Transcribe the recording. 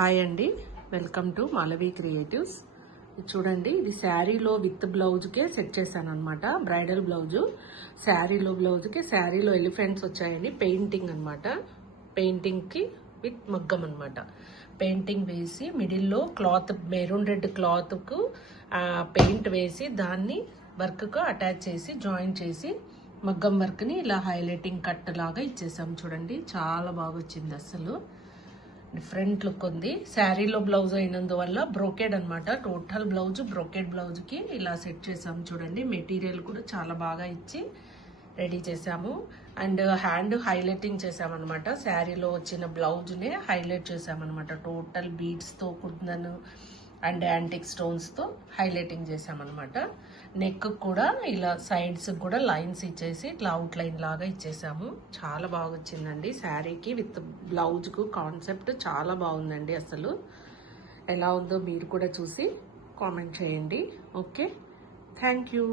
Hi అండి, welcome to Malvi creatives. చూడండి, ఇది శారీలో విత్ బ్లౌజ్కే సెట్ చేశాను అనమాట. బ్రైడల్ బ్లౌజు శారీలో బ్లౌజ్కి శారీలో ఎలిఫెంట్స్ వచ్చాయండి. పెయింటింగ్ అనమాట. పెయింటింగ్కి విత్ మగ్గం అనమాట. పెయింటింగ్ వేసి మిడిల్లో క్లాత్ మెరూన్ రెడ్ క్లాత్కు పెయింట్ వేసి దాన్ని వర్క్కు అటాచ్ చేసి జాయిన్ చేసి మగ్గం వర్క్ని ఇలా హైలైటింగ్ కట్ లాగా ఇచ్చేసాం. చూడండి, చాలా బాగా వచ్చింది. అసలు డిఫరెంట్ లుక్ ఉంది. శారీలో బ్లౌజ్ అయినందువల్ల బ్రోకెడ్ అనమాట. టోటల్ బ్లౌజ్ బ్రోకెడ్ బ్లౌజ్కి ఇలా సెట్ చేసాము. చూడండి, మెటీరియల్ కూడా చాలా బాగా ఇచ్చి రెడీ చేసాము. అండ్ హ్యాండ్ హైలైటింగ్ చేసామన్నమాట. శారీలో వచ్చిన బ్లౌజ్నే హైలైట్ చేసామన్నమాట. టోటల్ బీడ్స్తో కుందన్ అండ్ యాంటిక్ స్టోన్స్తో హైలైటింగ్ చేసామన్నమాట. నెక్ కూడా ఇలా సైడ్స్ కూడా లైన్స్ ఇచ్చేసి ఇట్లా అవుట్ లైన్ లాగా ఇచ్చేసాము. చాలా బాగా వచ్చిందండి. శారీకి విత్ బ్లౌజ్కు కాన్సెప్ట్ చాలా బాగుందండి. అసలు ఎలా ఉందో మీరు కూడా చూసి కామెంట్ చేయండి. Okay, thank you.